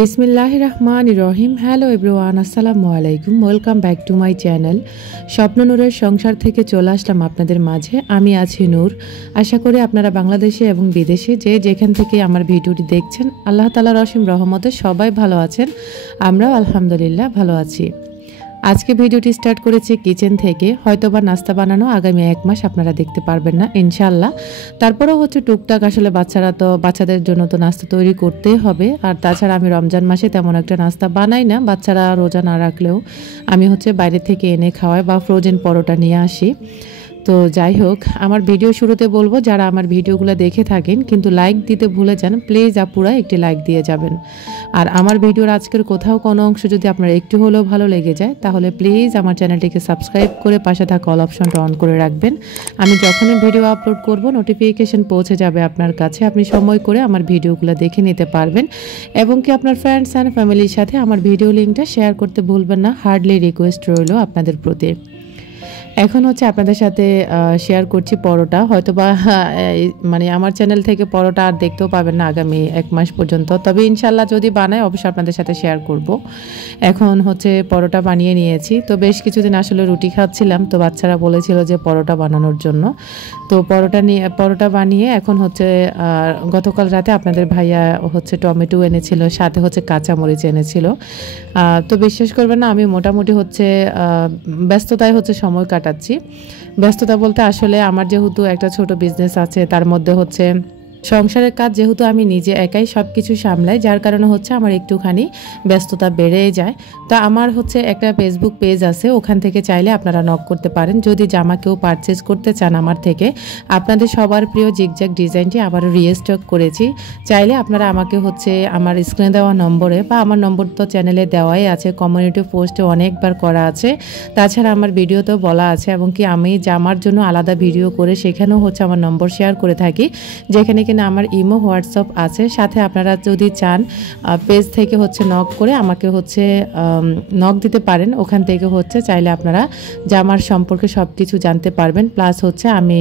বিসমিল্লাহির রহমানির রহিম। Hello everyone, আসসালামু আলাইকুম। Welcome back to my channel স্বপ্ন নূরের সংসার থেকে চলে আসলাম আপনাদের মাঝে। আমি আছি নূর। আশা করি আপনারা বাংলাদেশে এবং বিদেশে যে যেখান থেকে আমার ভিডিওটি দেখছেন, আল্লাহ তাআলার অসীম রহমতে সবাই ভালো আছেন। আমরাও আলহামদুলিল্লাহ ভালো আছি। আজকে ভিডিওটি স্টার্ট করেছি কিচেন থেকে। হয়তোবা নাস্তা বানানো আগামী 1 মাস আপনারা দেখতে পারবেন না ইনশাল্লাহ। তারপরেও হচ্ছে টুকটাক আসলে বাচ্চাদের জন্য তো নাস্তা তৈরি করতেই হবে। আর তাছাড়া আমি রমজান মাসে তেমন একটা নাস্তা বানাই না, বাচ্চারা রোজা না রাখলেও আমি হচ্ছে বাইরে থেকে এনে খাওয়াই বা ফ্রোজেন পরোটা নিয়ে আসি। তো যাই হোক, আমার ভিডিও শুরুতে বলবো, যারা আমার ভিডিওগুলো দেখে থাকেন কিন্তু লাইক দিতে ভুলে যান, প্লিজ আপুরা একটি লাইক দিয়ে যাবেন। আর আমার ভিডিওর আজকের কোথাও কোনো অংশ যদি আপনার একটু হলেও ভালো লেগে যায়, তাহলে প্লিজ আমার চ্যানেলটিকে সাবস্ক্রাইব করে পাশে থাকা অল অপশনটা অন করে রাখবেন। আমি যখনই ভিডিও আপলোড করব নোটিফিকেশন পৌঁছে যাবে আপনার কাছে। আপনি সময় করে আমার ভিডিওগুলো দেখে নিতে পারবেন এবং কি আপনার ফ্রেন্ডস অ্যান্ড ফ্যামিলির সাথে আমার ভিডিও লিঙ্কটা শেয়ার করতে ভুলবেন না। হার্ডলি রিকোয়েস্ট রইল আপনাদের প্রতি। এখন হচ্ছে আপনাদের সাথে শেয়ার করছি পরোটা। হয়তোবা মানে আমার চ্যানেল থেকে পরোটা আর দেখতেও পাবেন না আগামী 1 মাস পর্যন্ত, তবে ইনশাল্লাহ যদি বানায় অবশ্যই আপনাদের সাথে শেয়ার করব। এখন হচ্ছে পরোটা বানিয়ে নিয়েছি। তো বেশ কিছুদিন আসলে রুটি খাচ্ছিলাম, তো বাচ্চারা বলেছিল যে পরোটা বানানোর জন্য। তো পরোটা বানিয়ে এখন হচ্ছে গতকাল রাতে আপনাদের ভাইয়া হচ্ছে টমেটো এনেছিল, সাথে হচ্ছে কাঁচামরিচ এনেছিল। তো বিশ্বাস করবেন না, আমি মোটামুটি হচ্ছে ব্যস্ততায় হচ্ছে সময় কাটাচ্ছি। ব্যস্ততা বলতে আসলে আমার যেহেতু একটা ছোট বিজনেস আছে, তার মধ্যে হচ্ছে সংসারের কাজ যেহেতু আমি নিজে একাই সব কিছু সামলাই, যার কারণে হচ্ছে আমার একটুখানি ব্যস্ততা বেড়ে যায়। তো আমার হচ্ছে একটা ফেসবুক পেজ আছে, ওখান থেকে চাইলে আপনারা নক করতে পারেন যদি জামা কেউ পারচেস করতে চান আমার থেকে। আপনাদের সবার প্রিয় জিগজ্যাগ ডিজাইনটি আবারও রিস্টক করেছি। চাইলে আপনারা আমাকে হচ্ছে আমার স্ক্রিনে দেওয়া নম্বরে, বা আমার নম্বর তো চ্যানেলে দেওয়াই আছে, কমিউনিটি পোস্টে অনেকবার করা আছে, তাছাড়া আমার ভিডিওতেও বলা আছে, এবং কি আমি জামার জন্য আলাদা ভিডিও করে সেখানেও হচ্ছে আমার নম্বর শেয়ার করে থাকি, যেখানে কিনা আমার ইমো হোয়াটসঅ্যাপ আছে। সাথে আপনারা যদি চান পেজ থেকে হচ্ছে নক করে আমাকে হচ্ছে নক দিতে পারেন। ওখান থেকে হচ্ছে চাইলে আপনারা জামার সম্পর্কে সব কিছু জানতে পারবেন, প্লাস হচ্ছে আমি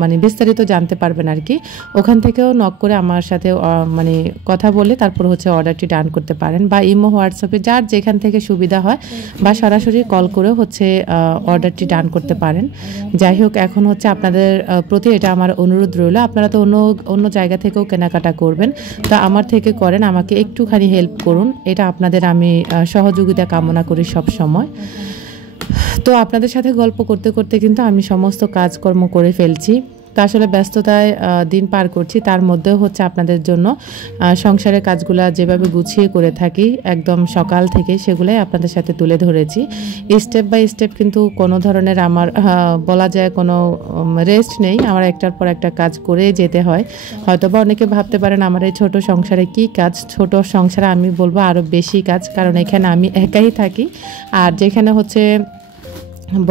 মানে বিস্তারিত জানতে পারবেন আর কি। ওখান থেকেও নক করে আমার সাথে মানে কথা বলে তারপর হচ্ছে অর্ডারটি ডান করতে পারেন, বা ইমো হোয়াটসঅ্যাপে যার যেখান থেকে সুবিধা হয়, বা সরাসরি কল করেও হচ্ছে অর্ডারটি ডান করতে পারেন। যাই হোক, এখন হচ্ছে আপনাদের প্রতি এটা আমার অনুরোধ রইল, আপনারা তো অন্য জায়গা থেকেও কেনাকাটা করবেন, তো আমার থেকে করেন, আমাকে একটুখানি হেল্প করুন, এটা আপনাদের আমি সহযোগিতা কামনা করি সব সময়। তো আপনাদের সাথে গল্প করতে করতে কিন্তু আমি সমস্ত কাজকর্ম করে ফেলছি। তো আসলে ব্যস্ততায় দিন পার করছি, তার মধ্যেও হচ্ছে আপনাদের জন্য সংসারের কাজগুলো যেভাবে গুছিয়ে করে থাকি একদম সকাল থেকে, সেগুলাই আপনাদের সাথে তুলে ধরেছি স্টেপ বাই স্টেপ। কিন্তু কোনো ধরনের আমার বলা যায় কোনো রেস্ট নেই, আমার একটার পর একটা কাজ করে যেতে হয়। হয়তোবা অনেকে ভাবতে পারেন আমার এই ছোট সংসারে কি কাজ। ছোট সংসারে আমি বলবো আরও বেশি কাজ, কারণ এখানে আমি একাই থাকি। আর যেখানে হচ্ছে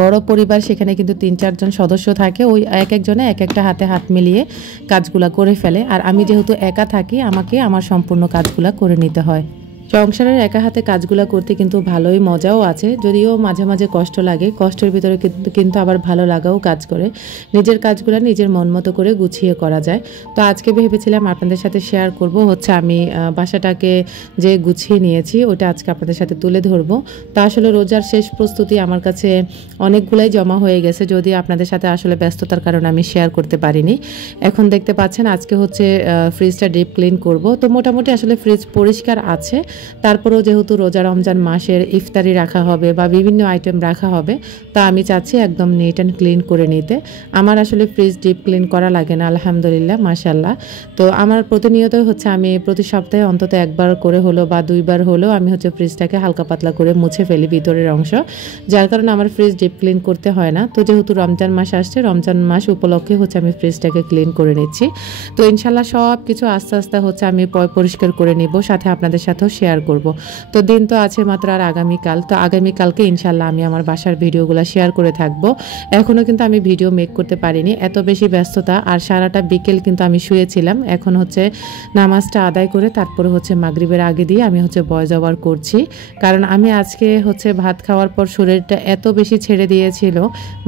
বড় পরিবার, সেখানে কিন্তু 3-4 জন সদস্য থাকে, ওই এক একজনে এক একটা হাতে হাত মিলিয়ে কাজগুলা করে ফেলে। আর আমি যেহেতু একা থাকি, আমাকে আমার সম্পূর্ণ কাজগুলা করে নিতে হয়। সংসারের একা হাতে কাজগুলো করতে কিন্তু ভালোই মজাও আছে, যদিও মাঝে মাঝে কষ্ট লাগে। কষ্টের ভিতরে কিন্তু আবার ভালো লাগাও কাজ করে। নিজের কাজগুলো নিজের মন মতো করে গুছিয়ে করা যায়। তো আজকে ভেবেছিলাম আপনাদের সাথে শেয়ার করব হচ্ছে আমি বাসাটাকে যে গুছিয়ে নিয়েছি, ওটা আজকে আপনাদের সাথে তুলে ধরবো। তা আসলে রোজার শেষ প্রস্তুতি আমার কাছে অনেকগুলাই জমা হয়ে গেছে, যদি আপনাদের সাথে আসলে ব্যস্ততার কারণে আমি শেয়ার করতে পারিনি। এখন দেখতে পাচ্ছেন আজকে হচ্ছে ফ্রিজটা ডিপ ক্লিন করব। তো মোটামুটি আসলে ফ্রিজ পরিষ্কার আছে, তারপরেও যেহেতু রোজা রমজান মাসের ইফতারি রাখা হবে বা বিভিন্ন আইটেম রাখা হবে, তা আমি চাচ্ছি একদম নিট অ্যান্ড ক্লিন করে নিতে। আমার আসলে ফ্রিজ ডিপ ক্লিন করা লাগে না, আলহামদুলিল্লাহ, মাশাল্লাহ। তো আমার প্রতিনিয়তই হচ্ছে আমি প্রতি সপ্তাহে অন্তত 1 বার করে হলো বা 2 বার হলেও আমি হচ্ছে ফ্রিজটাকে হালকা পাতলা করে মুছে ফেলি ভিতরের অংশ, যার কারণে আমার ফ্রিজ ডিপ ক্লিন করতে হয় না। তো যেহেতু রমজান মাস আসছে, রমজান মাস উপলক্ষে হচ্ছে আমি ফ্রিজটাকে ক্লিন করে নিচ্ছি। তো ইনশাল্লাহ সব কিছু আস্তে আস্তে হচ্ছে আমি পরিষ্কার করে নিব, সাথে আপনাদের সাথেও শেয়ার করব। তো দিন তো আছে মাত্র আর আগামীকাল, তো আগামীকালকে ইনশাল্লাহ আমি আমার বাসার ভিডিওগুলো শেয়ার করে থাকবো। এখনও কিন্তু আমি ভিডিও মেক করতে পারিনি, এত বেশি ব্যস্ততা। আর সারাটা বিকেল কিন্তু আমি শুয়েছিলাম। এখন হচ্ছে নামাজটা আদায় করে তারপরে হচ্ছে মাগরিবের আগে দিয়ে আমি হচ্ছে ভয়েস ওভার করছি, কারণ আমি আজকে হচ্ছে ভাত খাওয়ার পর শরীরটা এত বেশি ছেড়ে দিয়েছিল,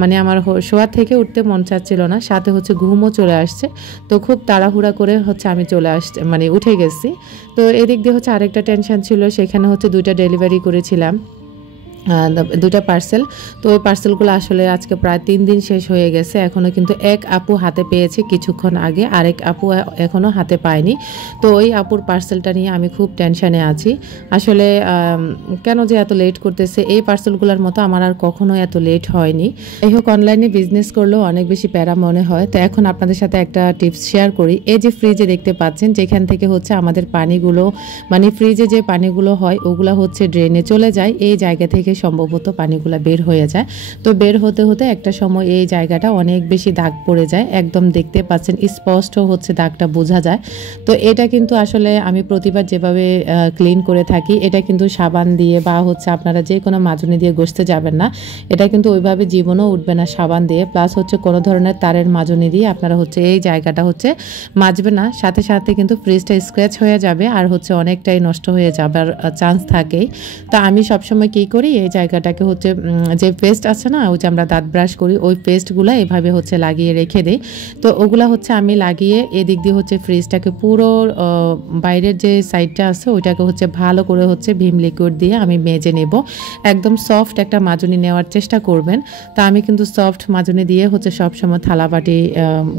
মানে আমার শোয়া থেকে উঠতে মন চাচ্ছিল না, সাথে হচ্ছে ঘুমও চলে আসছে। তো খুব তাড়াহুড়া করে হচ্ছে আমি চলে আসছে মানে উঠে গেছি। তো এদিক দিয়ে হচ্ছে আরেকটা টেনশন টেনশন ছিল, সেখানে হচ্ছে 2টা ডেলিভারি করেছিলাম, 2টা পার্সেল। তো ওই পার্সেলগুলো আসলে আজকে প্রায় 3 দিন শেষ হয়ে গেছে। এখনও কিন্তু এক আপু হাতে পেয়েছে কিছুক্ষণ আগে, আরেক আপু এখনও হাতে পায়নি। তো ওই আপুর পার্সেলটা নিয়ে আমি খুব টেনশানে আছি। আসলে কেন যে এত লেট করতেছে, এই পার্সেলগুলোর মতো আমার আর কখনো এত লেট হয়নি। এই হোক, অনলাইনে বিজনেস করলেও অনেক বেশি প্যারা মনে হয়। তো এখন আপনাদের সাথে একটা টিপস শেয়ার করি। এই যে ফ্রিজে দেখতে পাচ্ছেন, যেখান থেকে হচ্ছে আমাদের পানিগুলো, মানে ফ্রিজে যে পানিগুলো হয় ওগুলো হচ্ছে ড্রেনে চলে যায়, এই জায়গা থেকে সম্ভবত পানিগুলো বের হয়ে যায়। তো বের হতে হতে একটা সময় এই জায়গাটা অনেক বেশি দাগ পড়ে যায়, একদম দেখতে পাচ্ছেন স্পষ্ট হচ্ছে দাগটা বোঝা যায়। তো এটা কিন্তু আসলে আমি প্রতিবার যেভাবে ক্লিন করে থাকি, এটা কিন্তু সাবান দিয়ে বা হচ্ছে আপনারা যে কোনো মাজনি দিয়ে ঘষতে যাবেন না, এটা কিন্তু ওইভাবে জীবনও উঠবে না সাবান দিয়ে। প্লাস হচ্ছে কোনো ধরনের তারের মাজনি দিয়ে আপনারা হচ্ছে এই জায়গাটা হচ্ছে মাজবে না, সাথে সাথে কিন্তু ফ্রিজটা স্ক্র্যাচ হয়ে যাবে আর হচ্ছে অনেকটাই নষ্ট হয়ে যাবার চান্স থাকেই। তা আমি সবসময় কী করি, এই জায়গাটাকে হচ্ছে যে পেস্ট আছে না, ওই যে আমরা দাঁত ব্রাশ করি, ওই পেস্টগুলো এভাবে হচ্ছে লাগিয়ে রেখে দিই। তো ওগুলা হচ্ছে আমি লাগিয়ে এদিক দিয়ে হচ্ছে ফ্রিজটাকে পুরো বাইরের যে সাইডটা আছে ওইটাকে হচ্ছে ভালো করে হচ্ছে ভিম লিকুইড দিয়ে আমি মেজে নেব। একদম সফট একটা মাজনি নেওয়ার চেষ্টা করবেন। তা আমি কিন্তু সফট মাজনি দিয়ে হচ্ছে সবসময় থালাবাটি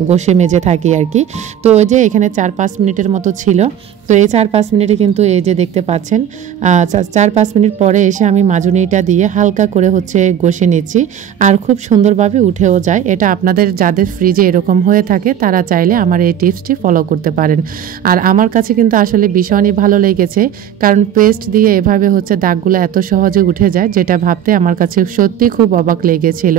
ঘষে মেজে থাকি আর কি। তো ওই যে এখানে 4-5 মিনিটের মতো ছিল। তো এই 4-5 মিনিটে কিন্তু এই যে দেখতে পাচ্ছেন 4-5 মিনিট পরে এসে আমি মাজনিটা দিয়ে হালকা করে হচ্ছে ঘষে নিচ্ছি, আর খুব সুন্দরভাবে উঠেও যায়। এটা আপনাদের যাদের ফ্রিজে এরকম হয়ে থাকে তারা চাইলে আমার এই টিপসটি ফলো করতে পারেন। আর আমার কাছে কিন্তু আসলে ভীষণই ভালো লেগেছে, কারণ পেস্ট দিয়ে এভাবে হচ্ছে দাগগুলো এত সহজে উঠে যায়, যেটা ভাবতে আমার কাছে সত্যি খুব অবাক লেগেছিল।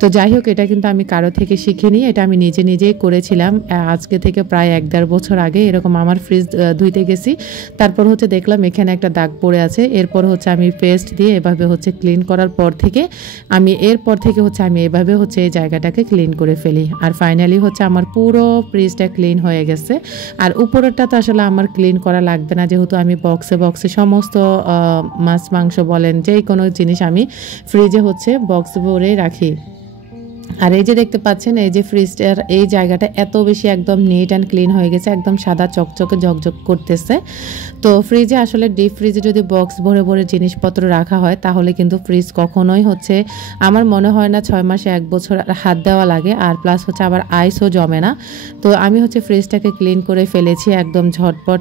তো যাই হোক, এটা কিন্তু আমি কারো থেকে শিখিনি, এটা আমি নিজেই করেছিলাম। আজকে থেকে প্রায় 1-1.5 বছর আগে এরকম আমার ফ্রিজ ধুইতে গেছি, তারপর হচ্ছে দেখলাম এখানে একটা দাগ পড়ে আছে। এরপর হচ্ছে আমি পেস্ট দিয়ে এভাবে হচ্ছে ক্লিন করার পর থেকে আমি এভাবে হচ্ছে এই জায়গাটাকে ক্লিন করে ফেলি। আর ফাইনালি হচ্ছে আমার পুরো ফ্রিজটা ক্লিন হয়ে গেছে। আর উপরেরটা তো আসলে আমার ক্লিন করা লাগবে না, যেহেতু আমি বক্সে সমস্ত মাছ মাংস বলেন যে কোনো জিনিস আমি ফ্রিজে হচ্ছে বক্স ভরে রাখি। আর এই যে দেখতে পাচ্ছেন, এই যে ফ্রিজটার এই জায়গাটা এত বেশি একদম নিট অ্যান্ড ক্লিন হয়ে গেছে, একদম সাদা চকচকে ঝকঝক করতেছে। তো ফ্রিজে আসলে ডিপ ফ্রিজে যদি বক্স ভরে ভরে জিনিসপত্র রাখা হয় তাহলে কিন্তু ফ্রিজ কখনোই হচ্ছে আমার মনে হয় না 6 মাসে 1 বছর হাত দেওয়া লাগে, আর প্লাস হচ্ছে আবার আইসও জমে না। তো আমি হচ্ছে ফ্রিজটাকে ক্লিন করে ফেলেছি, একদম ঝটপট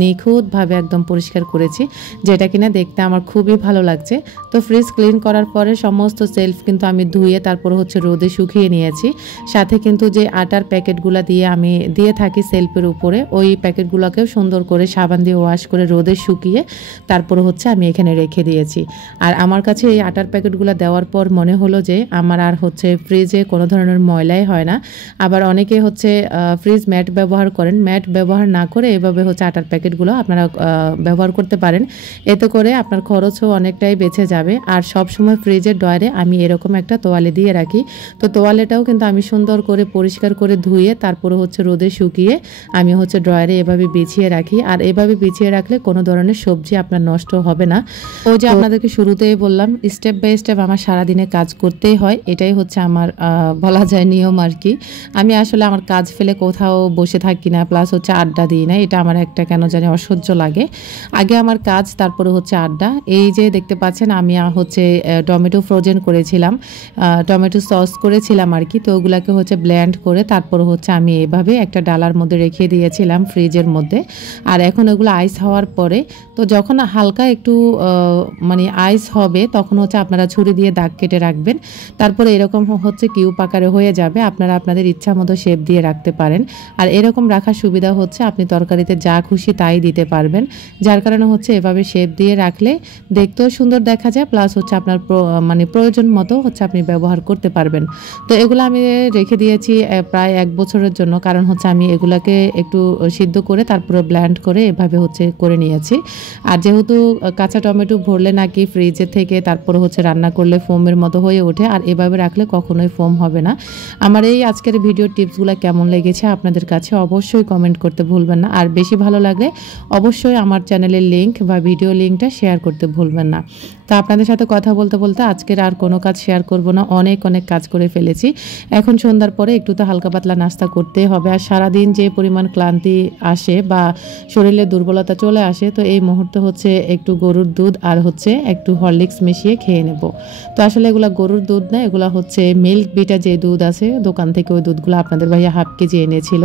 নিখুঁতভাবে একদম পরিষ্কার করেছি, যেটা কিনা দেখতে আমার খুবই ভালো লাগছে। তো ফ্রিজ ক্লিন করার পরে সমস্ত সেলফ কিন্তু আমি ধুয়ে তারপর হচ্ছে রোদে শুকিয়ে নিয়েছি। সাথে কিন্তু যে আটার প্যাকেটগুলো আমি দিয়ে থাকি সেলফের উপরে, ওই প্যাকেটগুলোকেও সুন্দর করে সাবান দিয়ে ওয়াশ করে রোদে শুকিয়ে তারপর হচ্ছে আমি এখানে রেখে দিয়েছি। আর আমার কাছে এই আটার প্যাকেটগুলো দেওয়ার পর মনে হলো যে আমার আর হচ্ছে ফ্রিজে কোনো ধরনের ময়লাই হয় না। আবার অনেকে হচ্ছে ফ্রিজ ম্যাট ব্যবহার করেন, ম্যাট ব্যবহার না করে এভাবে হচ্ছে আটার প্যাকেটগুলো আপনারা ব্যবহার করতে পারেন। এতে করে আপনার খরচও অনেকটাই বেঁচে যাবে। আর সব সময় ফ্রিজের ড্রয়ারে আমি এরকম একটা তোয়ালে দিয়ে রাখি। তো তোয়ালেটাও কিন্তু আমি সুন্দর করে পরিষ্কার করে ধুয়ে তারপরে হচ্ছে রোদে শুকিয়ে আমি হচ্ছে ড্রয়ারে এভাবে বিছিয়ে রাখি। আর এভাবে বিছিয়ে রাখলে কোনো ধরনের সবজি আপনার নষ্ট হবে না। ওই যে আপনাদেরকে শুরুতেই বললাম, স্টেপ বাই স্টেপ আমার সারাদিনে কাজ করতেই হয়, এটাই হচ্ছে আমার বলা যায় নিয়ম আর কি। আমি আসলে আমার কাজ ফেলে কোথাও বসে থাকি না, প্লাস হচ্ছে আড্ডা দিই না, এটা আমার একটা কেন জানি অসহ্য লাগে। আগে আমার কাজ, তারপরে হচ্ছে আড্ডা। এই যে দেখতে পাচ্ছেন আমি হচ্ছে টমেটো ফ্রোজেন করেছিলাম, টমেটো সস করেছিলাম আর কি। তো ওগুলাকে হচ্ছে ব্লেন্ড করে তারপর হচ্ছে আমি এভাবে একটা ডালার মধ্যে রেখে দিয়েছিলাম ফ্রিজের মধ্যে। আর এখন ওগুলো আইস হওয়ার পরে, তো যখন হালকা একটু মানে আইস হবে তখন হচ্ছে আপনারা ছুরি দিয়ে দাগ কেটে রাখবেন। তারপরে এরকম হচ্ছে কিউব আকারে হয়ে যাবে, আপনারা আপনাদের ইচ্ছা মতো শেপ দিয়ে রাখতে পারেন। আর এরকম রাখার সুবিধা হচ্ছে আপনি তরকারিতে যা খুশি তাই দিতে পারবেন, যার কারণে হচ্ছে এভাবে শেপ দিয়ে রাখলে দেখতেও সুন্দর দেখা যায়, প্লাস হচ্ছে আপনার মানে প্রয়োজন মতো হচ্ছে আপনি ব্যবহার করতে পারবেন। তো এগুলো আমি রেখে দিয়েছি প্রায় 1 বছরের জন্য, কারণ হচ্ছে আমি এগুলাকে একটু সিদ্ধ করে তারপরে ব্লেন্ড করে এভাবে হচ্ছে করে নিয়েছি। আর যেহেতু কাঁচা টমেটো ভরলে নাকি ফ্রিজে থেকে তারপরে হচ্ছে রান্না করলে ফোমের মতো হয়ে ওঠে, আর এভাবে রাখলে কখনোই ফোম হবে না। আমার এই আজকের ভিডিওর টিপসগুলো কেমন লেগেছে আপনাদের কাছে অবশ্যই কমেন্ট করতে ভুলবেন না। আর বেশি ভালো লাগলে অবশ্যই আমার চ্যানেলের লিঙ্ক বা ভিডিও লিঙ্কটা শেয়ার করতে ভুলবেন না। তো আপনাদের সাথে কথা বলতে বলতে আজকের আর কোনো কাজ শেয়ার করব না, অনেক কাজ করে ফেলেছি। এখন সন্ধ্যার পরে একটু তো হালকা পাতলা নাস্তা করতেই হবে। আর সারাদিন যে পরিমাণ ক্লান্তি আসে বা শরীরে দুর্বলতা চলে আসে, তো এই মুহূর্তে হচ্ছে একটু গরুর দুধ আর হচ্ছে একটু হরলিক্স মিশিয়ে খেয়ে নেব। তো আসলে এগুলা গরুর দুধ না, এগুলা হচ্ছে মিল্ক বিটা যে দুধ আছে দোকান থেকে, ওই দুধগুলো আপনাদের ভাইয়া হাফ কেজি এনেছিল।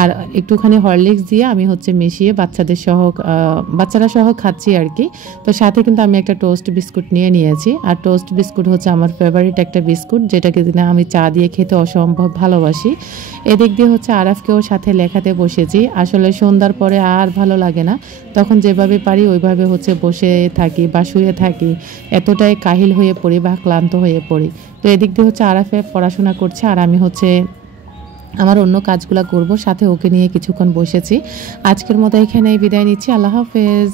আর একটুখানি হরলিক্স দিয়ে আমি হচ্ছে মিশিয়ে বাচ্চারা সহ খাচ্ছি আর কি। তো সাথে কিন্তু আমি একটা টোস্ট বিস্কুট নিয়েছি। আর টোস্ট বিস্কুট হচ্ছে আমার ফেভারিট একটা বিস্কুট, যেটাকে দিনে আমি চা দিয়ে খেতে অসম্ভব ভালোবাসি। এদিক দিয়ে হচ্ছে আরাফকেও সাথে লেখাতে বসেছি। আসলে সন্ধ্যার পরে আর ভালো লাগে না, তখন যেভাবে পারি ওইভাবে হচ্ছে বসে থাকি বা শুয়ে থাকি, এতটাই কাহিল হয়ে পড়ি বা ক্লান্ত হয়ে পড়ি। তো এদিক দিয়ে হচ্ছে আরাফে পড়াশোনা করছে আর আমি হচ্ছে আমার অন্য কাজগুলো করব, সাথে ওকে নিয়ে কিছুক্ষণ বসেছি। আজকের মতো এখানেই বিদায় নিচ্ছি। আল্লাহ হাফেজ।